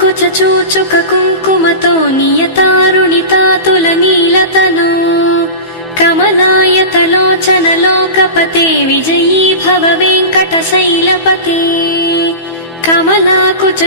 కుచ చూచుక కుంకుమతో నియతారుణితాతుల నీలతను కమలాయతలోచన లోకపతే విజయీ భవ వెంకట శైలపతే కమలా కుచ